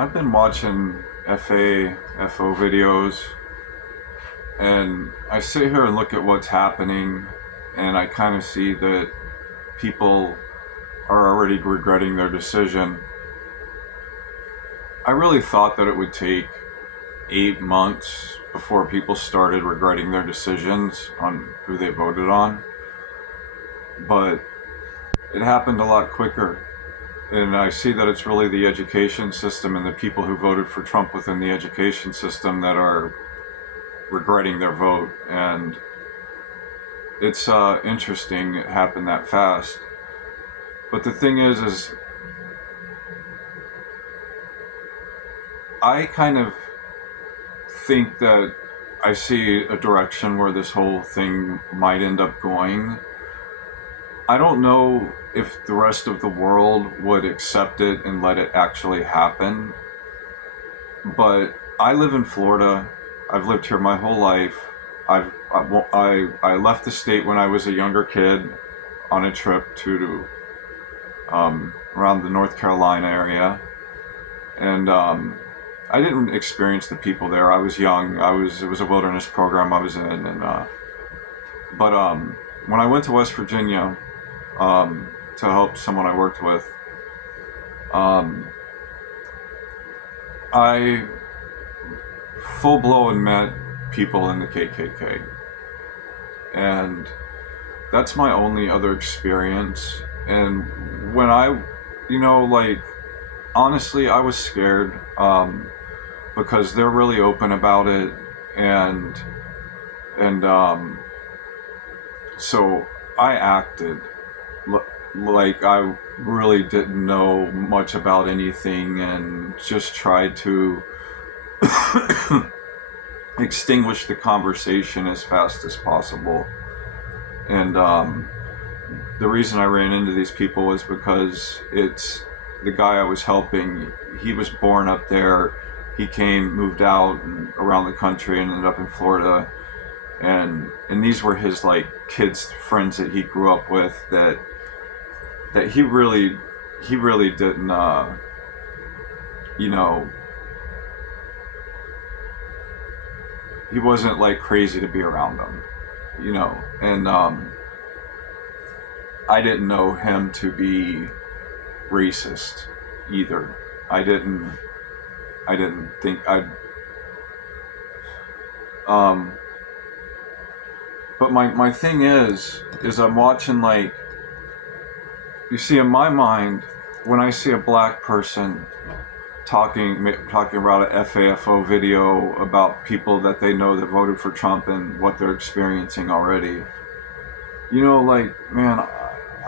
I've been watching FO videos, and I sit here and look at what's happening, and I kind of see that people are already regretting their decision. I really thought that it would take 8 months before people started regretting their decisions on who they voted on, but it happened a lot quicker. And I see that it's really the education system and the people who voted for Trump within the education system that are regretting their vote. And it's interesting it happened that fast. But the thing is I kind of think that I see a direction where this whole thing might end up going. I don't know if the rest of the world would accept it and let it actually happen, but I live in Florida. I've lived here my whole life. I left the state when I was a younger kid on a trip to around the North Carolina area, and I didn't experience the people there. I was young. It was a wilderness program I was in, and but when I went to West Virginia to help someone I worked with, um, I full blown met people in the KKK, and that's my only other experience. And when like, honestly, I was scared because they're really open about it, and and so I acted like I really didn't know much about anything and just tried to extinguish the conversation as fast as possible. And the reason I ran into these people was because it's the guy I was helping. He was born up there. He came, moved out and around the country, and ended up in Florida. And these were his like kids, friends that he grew up with. That he really didn't. You know, he wasn't like crazy to be around them. And I didn't know him to be racist either. I didn't. I didn't think I'd. Um, but my thing is I'm watching, like, you see, in my mind, when I see a black person talking about a FAFO video about people that they know that voted for Trump and what they're experiencing already, like, man,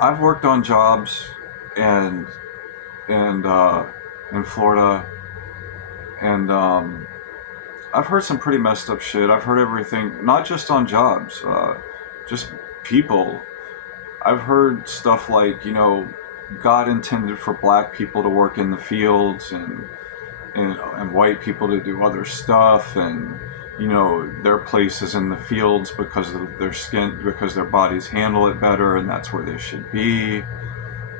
I've worked on jobs and and in Florida, and I've heard some pretty messed up shit. I've heard everything, not just on jobs, just people. I've heard stuff like, God intended for black people to work in the fields, and white people to do other stuff, and their place is in the fields because of their skin, because their bodies handle it better, and that's where they should be.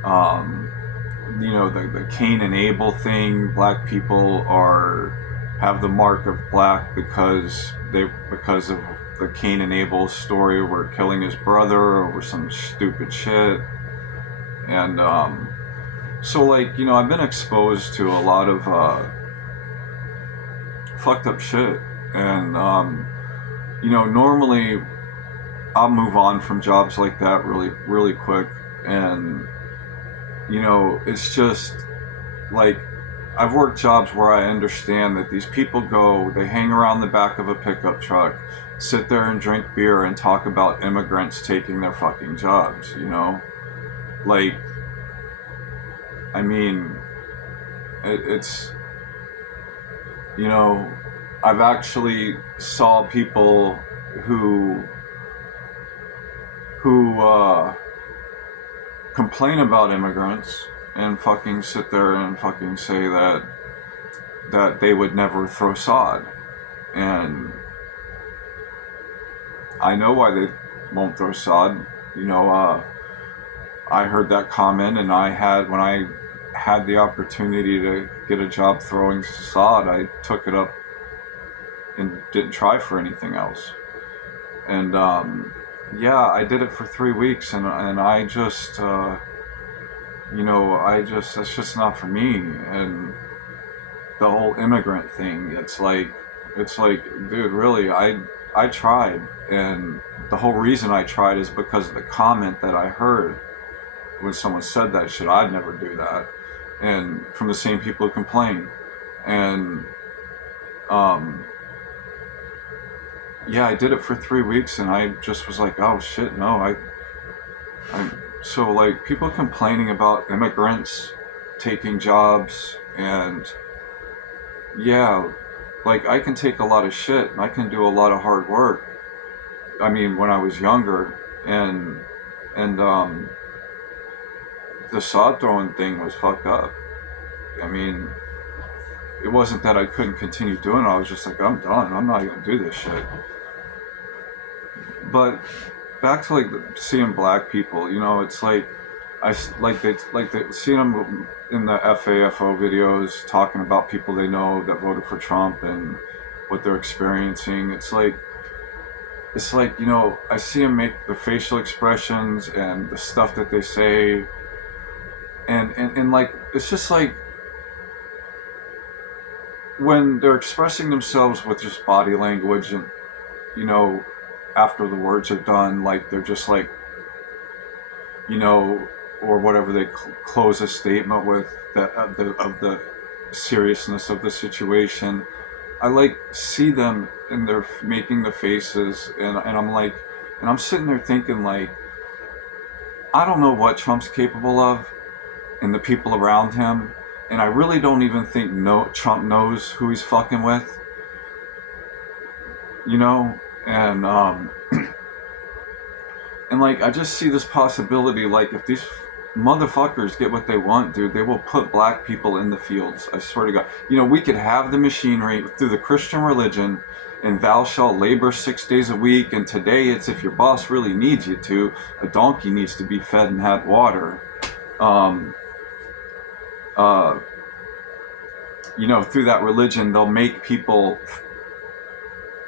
Um, the Cain and Abel thing. Black people are have the mark of black because of the Cain and Abel story, where killing his brother over some stupid shit. And so, like, I've been exposed to a lot of fucked up shit, and normally I'll move on from jobs like that really, really quick. And it's just like, I've worked jobs where I understand that these people they hang around the back of a pickup truck, sit there and drink beer and talk about immigrants taking their fucking jobs, Like, I mean, it's, I've actually saw people who, who complain about immigrants and fucking sit there and fucking say that they would never throw sod. And I know why they won't throw sod. I heard that comment, and when I had the opportunity to get a job throwing sod, I took it up and didn't try for anything else. And yeah, I did it for 3 weeks, and I just, that's just not for me. And the whole immigrant thing, it's like, dude, really, I tried, and the whole reason I tried is because of the comment that I heard when someone said that shit. I'd never do that, and from the same people who complain, and um, yeah, I did it for 3 weeks, and I just was like, oh shit, no, I so like people complaining about immigrants taking jobs, and yeah, like I can take a lot of shit, and I can do a lot of hard work. I mean, when I was younger, and and the sod throwing thing was fucked up. I mean, it wasn't that I couldn't continue doing it. I was just like, I'm done. I'm not gonna do this shit. But back to like seeing black people, it's like they seeing them in the FAFO videos talking about people they know that voted for Trump and what they're experiencing. It's like I see them make the facial expressions and the stuff that they say, and like it's just like when they're expressing themselves with just body language, and you know after the words are done, like they're just like, or whatever they close a statement with, that of the seriousness of the situation. I like see them and they're making the faces, and I'm like, and I'm sitting there thinking like, I don't know what Trump's capable of and the people around him, and I really don't even think Trump knows who he's fucking with, and and like I just see this possibility, like if these motherfuckers get what they want, dude, they will put black people in the fields. I swear to God. We could have the machinery through the Christian religion, and thou shalt labor 6 days a week, and today it's if your boss really needs you to. A donkey needs to be fed and had water. Um, uh, through that religion, they'll make people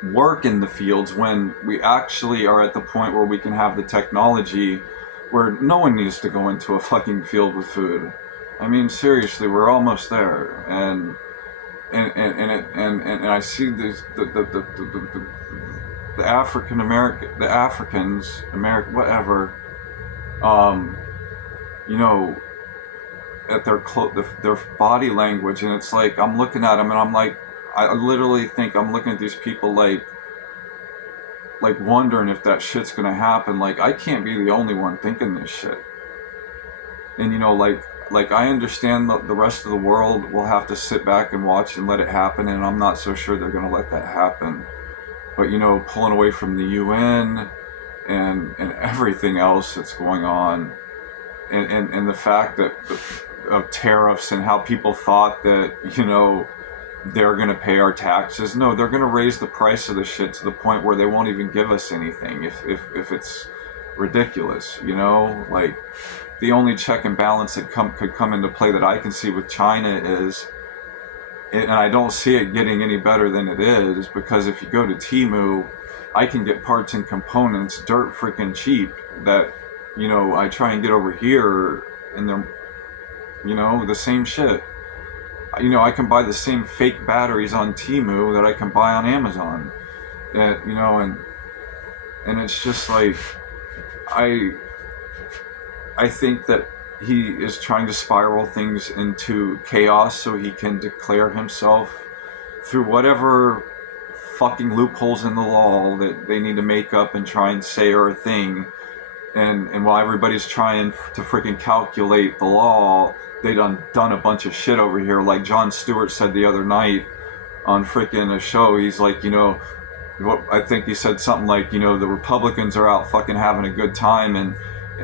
work in the fields when we actually are at the point where we can have the technology where no one needs to go into a fucking field with food. I mean, seriously, we're almost there, and I see these the African American, the Africans, American, whatever, um, you know, at their body language, and it's like I'm looking at them, and I'm like, I literally think I'm looking at these people like wondering if that shit's gonna happen. Like I can't be the only one thinking this shit. And like I understand the rest of the world will have to sit back and watch and let it happen, and I'm not so sure they're gonna let that happen. But pulling away from the UN and everything else that's going on, and the fact that of tariffs and how people thought that they're going to pay our taxes. No, they're going to raise the price of the shit to the point where they won't even give us anything if it's ridiculous. Like the only check and balance that could come into play that I can see with China is, and I don't see it getting any better than it is, because if you go to Temu, I can get parts and components dirt freaking cheap that I try and get over here, and they're the same shit. I can buy the same fake batteries on Temu that I can buy on Amazon. That and it's just like I think that he is trying to spiral things into chaos so he can declare himself through whatever fucking loopholes in the law that they need to make up and try and say are a thing. And while everybody's trying to freaking calculate the law, they done a bunch of shit over here. Like Jon Stewart said the other night on freaking a show, he's like, what I think he said something like, the Republicans are out fucking having a good time and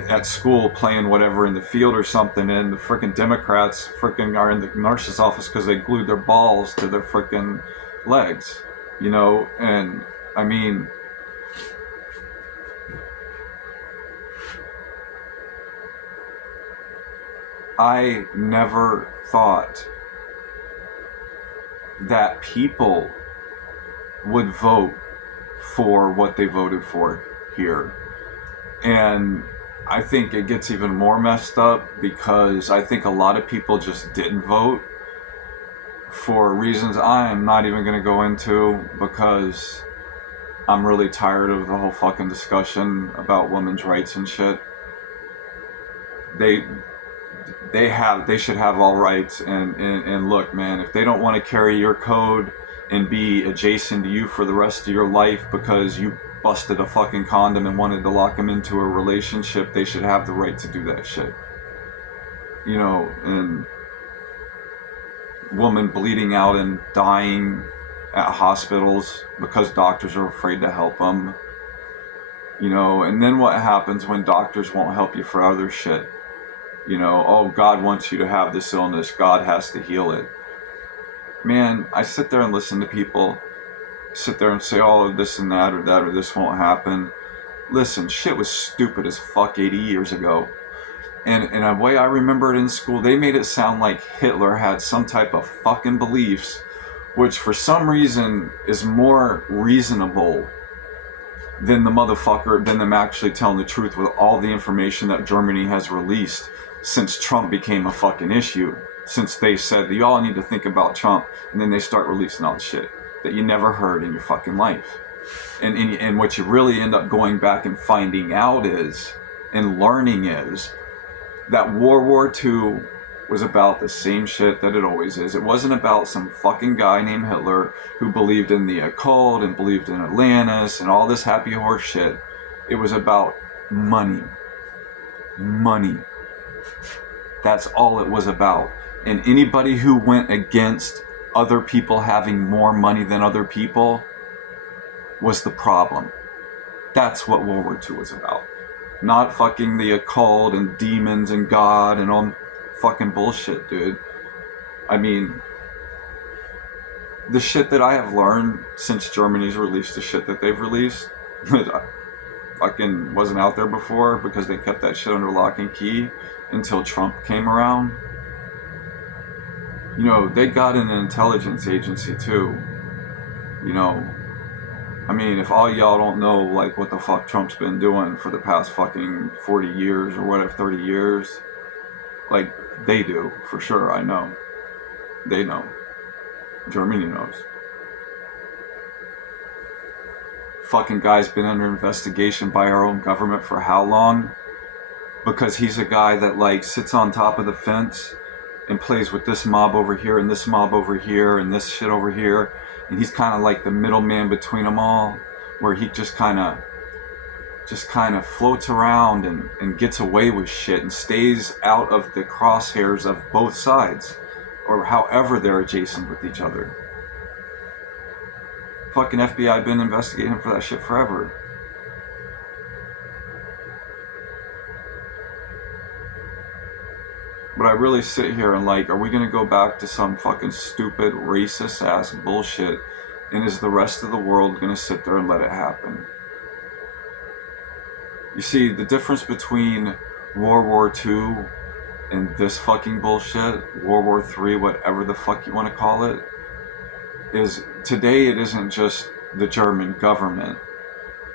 at school playing whatever in the field or something, and the freaking Democrats freaking are in the nurse's office because they glued their balls to their freaking legs, and I mean, I never thought that people would vote for what they voted for here. And I think it gets even more messed up because I think a lot of people just didn't vote for reasons I am not even going to go into, because I'm really tired of the whole fucking discussion about women's rights and shit. They should have all rights, and look, man, if they don't want to carry your code and be adjacent to you for the rest of your life because you busted a fucking condom and wanted to lock them into a relationship, they should have the right to do that shit. You know, and women bleeding out and dying at hospitals because doctors are afraid to help them. You know, and then what happens when doctors won't help you for other shit? You know, oh, God wants you to have this illness, God has to heal it. Man, I sit there and listen to people sit there and say, oh, this and that or this won't happen. Listen, shit was stupid as fuck 80 years ago. And in a way I remember it in school, they made it sound like Hitler had some type of fucking beliefs, which for some reason is more reasonable than the motherfucker, than them actually telling the truth with all the information that Germany has released since Trump became a fucking issue. Since they said, you all need to think about Trump, and then they start releasing all the shit that you never heard in your fucking life. And what you really end up going back and finding out is, and learning is, that World War II was about the same shit that it always is. It wasn't about some fucking guy named Hitler who believed in the occult and believed in Atlantis and all this happy horse shit. It was about money. Money. That's all it was about. And anybody who went against other people having more money than other people was the problem. That's what World War II was about. Not fucking the occult and demons and God and all fucking bullshit, dude. I mean, the shit that I have learned since Germany's released the shit that they've released, that I fucking wasn't out there before because they kept that shit under lock and key until Trump came around. You know, they got an intelligence agency too. You know, I mean, if all y'all don't know, like, what the fuck Trump's been doing for the past fucking 40 years or whatever, 30 years, like, they do, for sure, I know. They know. Germany knows. Fucking guy's been under investigation by our own government for how long? Because he's a guy that, like, sits on top of the fence and plays with this mob over here and this mob over here and this shit over here. And he's kind of like the middleman between them all, where he just kind of floats around and gets away with shit and stays out of the crosshairs of both sides, or however they're adjacent with each other. Fucking FBI been investigating him for that shit forever. But I really sit here and, like, are we gonna go back to some fucking stupid racist ass bullshit, and is the rest of the world gonna sit there and let it happen? You see, the difference between World War II and this fucking bullshit, World War III, whatever the fuck you want to call it, is today it isn't just the German government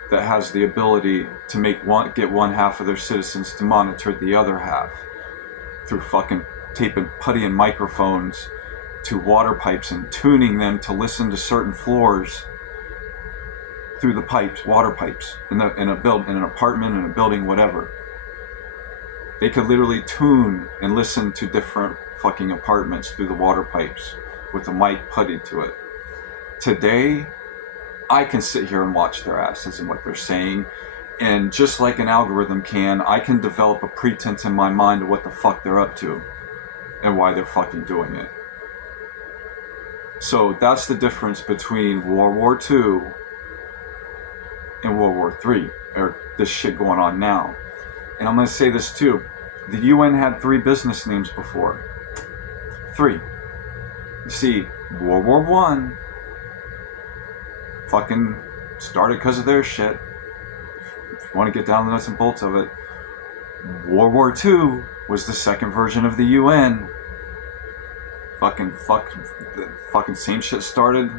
that has the ability to get one half of their citizens to monitor the other half through fucking taping putty and microphones to water pipes and tuning them to listen to certain floors through the pipes, water pipes, in an apartment, in a building, whatever. They could literally tune and listen to different fucking apartments through the water pipes with a mic puttied to it. Today, I can sit here and watch their asses and what they're saying, and just like an algorithm can, I can develop a pretense in my mind of what the fuck they're up to and why they're fucking doing it. So that's the difference between World War II and World War III, or this shit going on now. And I'm going to say this too. The UN had 3 business names before. 3. You see, World War I fucking started because of their shit. If you want to get down the nuts and bolts of it. World War II was the second version of the UN. Fucking same shit started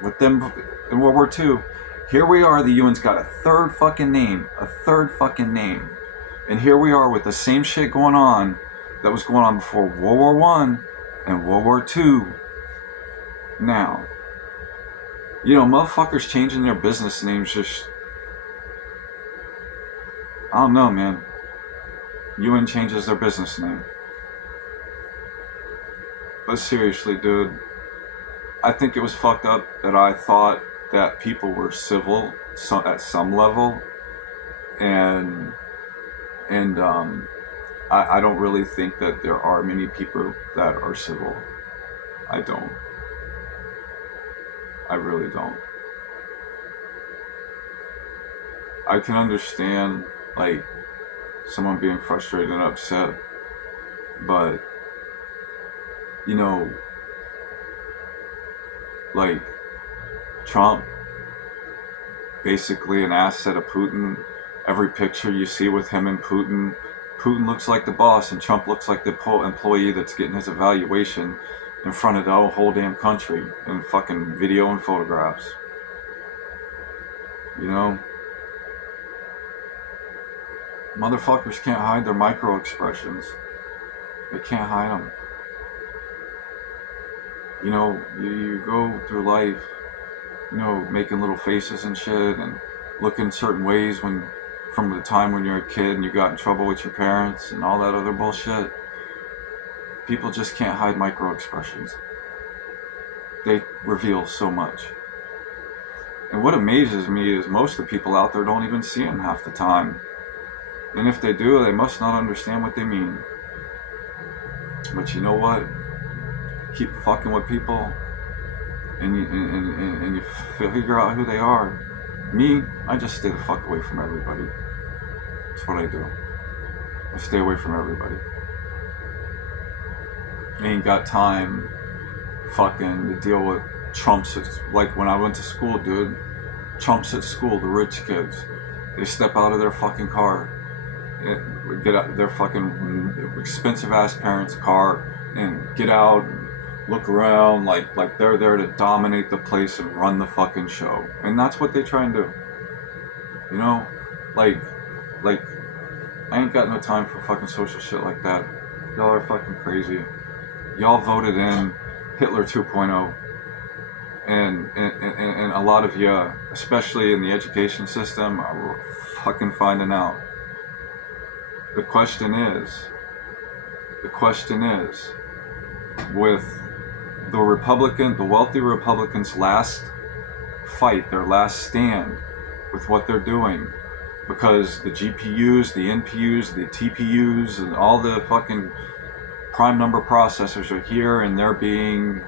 with them in World War II. Here we are, the UN's got a third fucking name. And here we are with the same shit going on that was going on before World War One and World War II. Now, motherfuckers changing their business names just... I don't know, man. UN changes their business name. But seriously, dude, I think it was fucked up that I thought that people were civil at some level, and I don't really think that there are many people that are civil. I don't. I really don't. I can understand, like, someone being frustrated and upset, but, like, Trump, basically an asset of Putin. Every picture you see with him and Putin looks like the boss and Trump looks like the employee that's getting his evaluation in front of the whole damn country in fucking video and photographs. Motherfuckers can't hide their micro expressions. They can't hide them. You go through life, making little faces and shit and looking certain ways from the time when you're a kid and you got in trouble with your parents and all that other bullshit. People just can't hide micro expressions. They reveal so much. And what amazes me is most of the people out there don't even see them half the time. And if they do, they must not understand what they mean. But you know what? Keep fucking with people and you figure out who they are. Me, I just stay the fuck away from everybody. That's what I do. I stay away from everybody. I ain't got time fucking to deal with Trumps. Like when I went to school, dude, Trumps at school, the rich kids, they step out of their fucking car, get out their fucking expensive ass parents' car and get out and look around like they're there to dominate the place and run the fucking show. And that's what they try and do. Like I ain't got no time for fucking social shit like that. Y'all are fucking crazy. Y'all voted in Hitler 2.0. And a lot of you, especially in the education system, are fucking finding out. The question is, with the wealthy Republicans' last fight, their last stand with what they're doing, because the GPUs, the NPUs, the TPUs, and all the fucking prime number processors are here, and everyone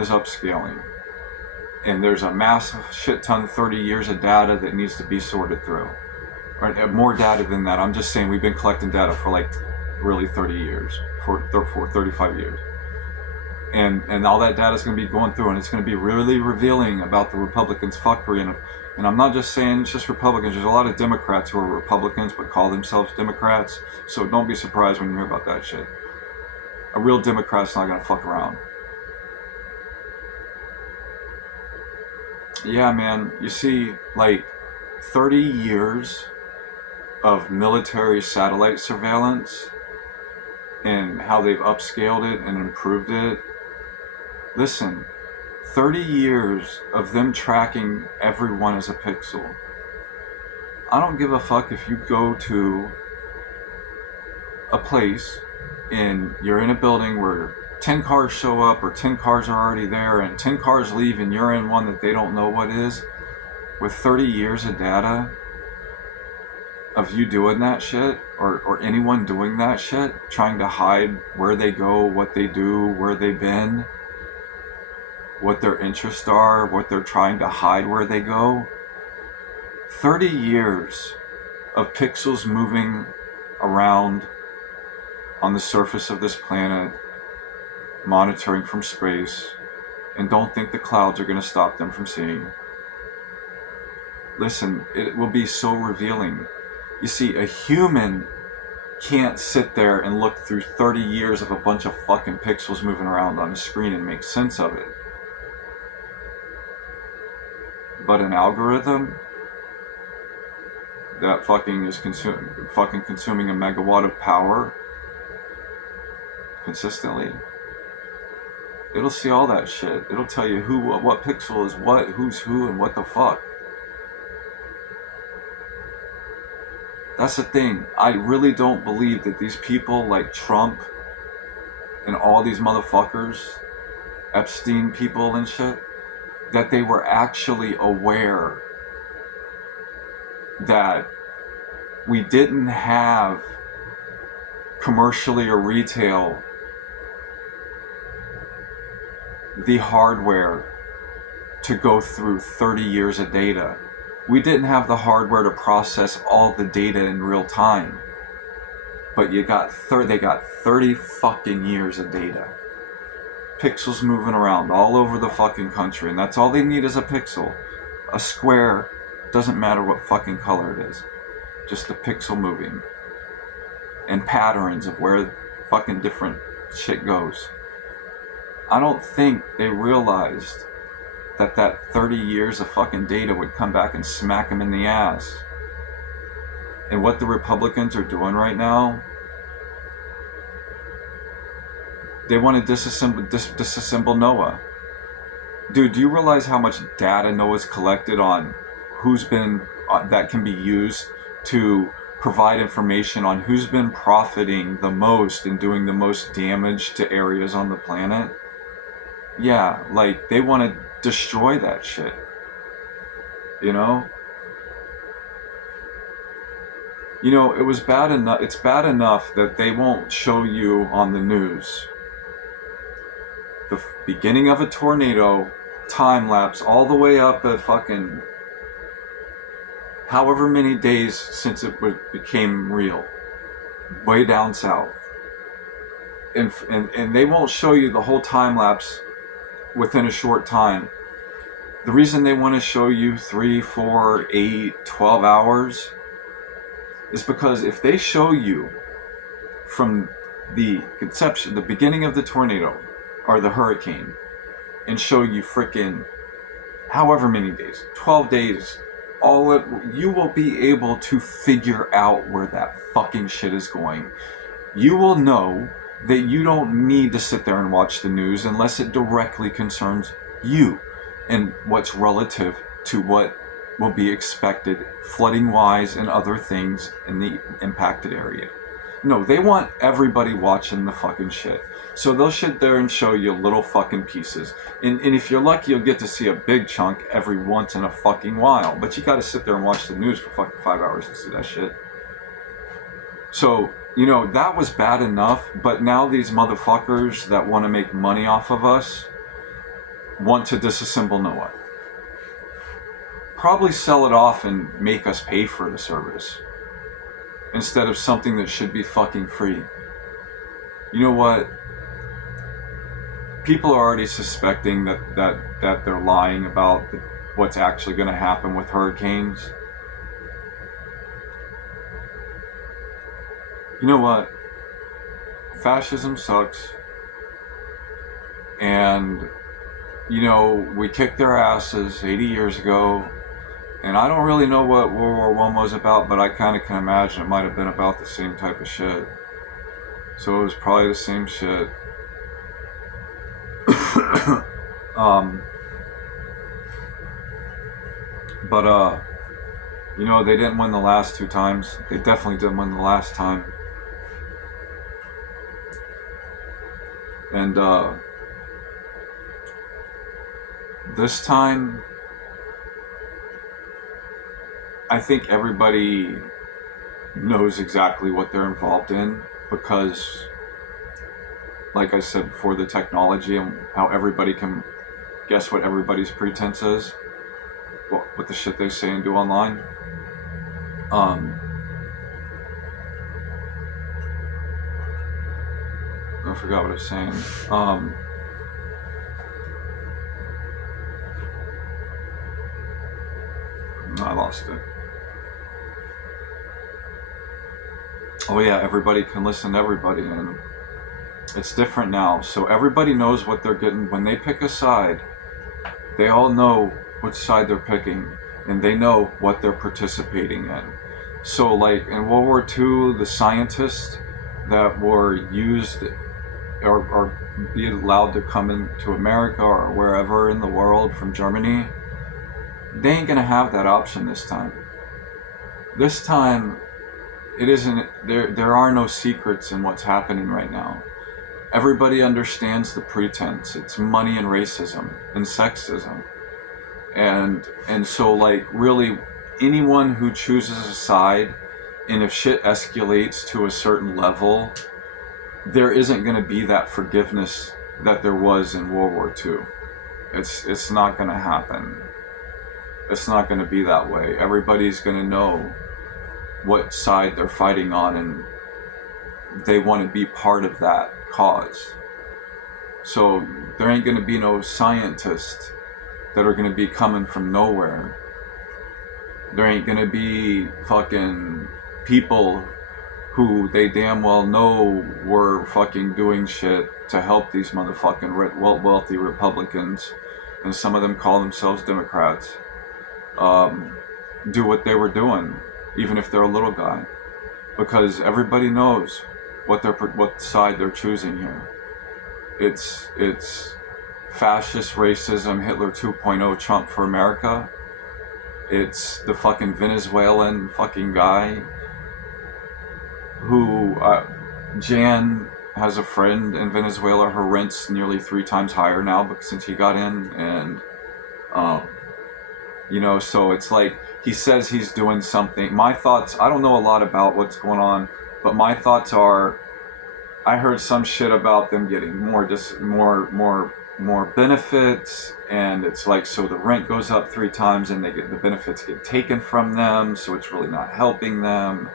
is upscaling, and there's a massive shit ton, 30 years of data that needs to be sorted through. Or more data than that. I'm just saying we've been collecting data for like really 30 years, for 35 years. And all that data is going to be going through, and it's going to be really revealing about the Republicans' fuckery. And I'm not just saying it's just Republicans. There's a lot of Democrats who are Republicans but call themselves Democrats. So don't be surprised when you hear about that shit. A real Democrat's not going to fuck around. Yeah, man. You see, like 30 years of military satellite surveillance and how they've upscaled it and improved it. Listen, 30 years of them tracking everyone as a pixel. I don't give a fuck if you go to a place and you're in a building where 10 cars show up or 10 cars are already there and 10 cars leave and you're in one that they don't know what is. With 30 years of data of you doing that shit, or anyone doing that shit, trying to hide where they go, what they do, where they've been, what their interests are, what they're trying to hide where they go. 30 years of pixels moving around on the surface of this planet, monitoring from space, and don't think the clouds are going to stop them from seeing. Listen, it will be so revealing. You see, a human can't sit there and look through 30 years of a bunch of fucking pixels moving around on a screen and make sense of it. But an algorithm that fucking is consuming a megawatt of power consistently, it'll see all that shit. It'll tell you what pixel is what, who's who, and what the fuck. That's the thing. I really don't believe that these people like Trump and all these motherfuckers, Epstein people and shit, that they were actually aware that we didn't have commercially or retail the hardware to go through 30 years of data. We didn't have the hardware to process all the data in real time. But they got 30 fucking years of data. Pixels moving around all over the fucking country, and that's all they need is a pixel. A square, doesn't matter what fucking color it is. Just a pixel moving. And patterns of where fucking different shit goes. I don't think they realized that 30 years of fucking data would come back and smack them in the ass. And what the Republicans are doing right now, they want to disassemble NOAA. Dude, do you realize how much data NOAA's collected on who's been, that can be used to provide information on who's been profiting the most and doing the most damage to areas on the planet? Yeah, like, they want to destroy that shit. You know? You know, it's bad enough that they won't show you on the news the beginning of a tornado, time lapse, all the way up at fucking however many days since it became real, way down south. And they won't show you the whole time lapse within a short time. The reason they want to show you 3, 4, 8, 12 hours is because if they show you from the conception, the beginning of the tornado or the hurricane, and show you frickin' however many days, 12 days, you will be able to figure out where that fucking shit is going. You will know that you don't need to sit there and watch the news unless it directly concerns you and what's relative to what will be expected flooding wise and other things in the impacted area. No, they want everybody watching the fucking shit. So they'll sit there and show you little fucking pieces. And if you're lucky, you'll get to see a big chunk every once in a fucking while. But you gotta sit there and watch the news for fucking 5 hours to see that shit. So, you know, that was bad enough, but now these motherfuckers that want to make money off of us want to disassemble NOAA. Probably sell it off and make us pay for the service instead of something that should be fucking free. You know what? People are already suspecting that they're lying about what's actually going to happen with hurricanes. You know what? Fascism sucks. And, you know, we kicked their asses 80 years ago. And I don't really know what World War I was about, but I kind of can imagine it might have been about the same type of shit. So it was probably the same shit. But you know, they didn't win the last 2 times. They definitely didn't win the last time. And this time, I think everybody knows exactly what they're involved in because, like I said before, the technology and how everybody can guess what everybody's pretense is, what the shit they say and do online. I forgot what I was saying. I lost it. Oh yeah, everybody can listen to everybody, and it's different now. So everybody knows what they're getting when they pick a side. They all know which side they're picking, and they know what they're participating in. So, like in World War II, the scientists that were used or be allowed to come into America or wherever in the world from Germany, they ain't gonna have that option this time. This time, it isn't. There are no secrets in what's happening right now. Everybody understands the pretense. It's money and racism and sexism. And so, like, really, anyone who chooses a side, and if shit escalates to a certain level, there isn't going to be that forgiveness that there was in World War II. It's not going to happen. It's not going to be that way. Everybody's going to know what side they're fighting on, and they want to be part of that cause. So there ain't going to be no scientists that are going to be coming from nowhere. There ain't going to be fucking people who they damn well know were fucking doing shit to help these motherfucking wealthy Republicans, and some of them call themselves Democrats, do what they were doing, even if they're a little guy, because everybody knows what side they're choosing here. It's fascist racism, Hitler 2.0, Trump for America. It's the fucking Venezuelan fucking guy who, Jan has a friend in Venezuela. Her rent's nearly 3 times higher now since he got in. And, so it's like, he says he's doing something. My thoughts, I don't know a lot about what's going on, but my thoughts are, I heard some shit about them getting more benefits, and it's like, so the rent goes up 3 times and the benefits get taken from them, so it's really not helping them.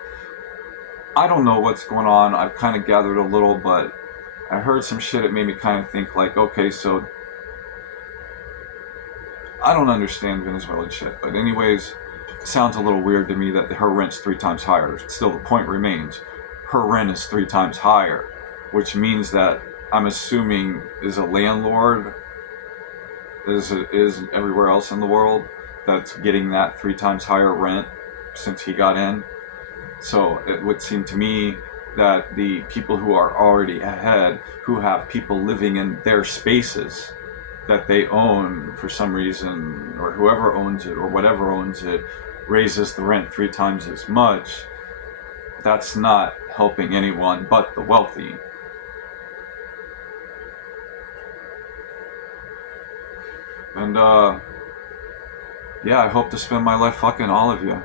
I don't know what's going on. I've kind of gathered a little, but I heard some shit that made me kind of think like, okay, so I don't understand Venezuelan shit, but anyways, it sounds a little weird to me that her rent's 3 times higher. Still, the point remains, her rent is 3 times higher, which means that I'm assuming is a landlord, is everywhere else in the world, that's getting that 3 times higher rent since he got in. So it would seem to me that the people who are already ahead, who have people living in their spaces that they own for some reason, or whoever owns it or whatever owns it, raises the rent 3 times as much, that's not helping anyone but the wealthy. And, yeah, I hope to spend my life fucking all of you.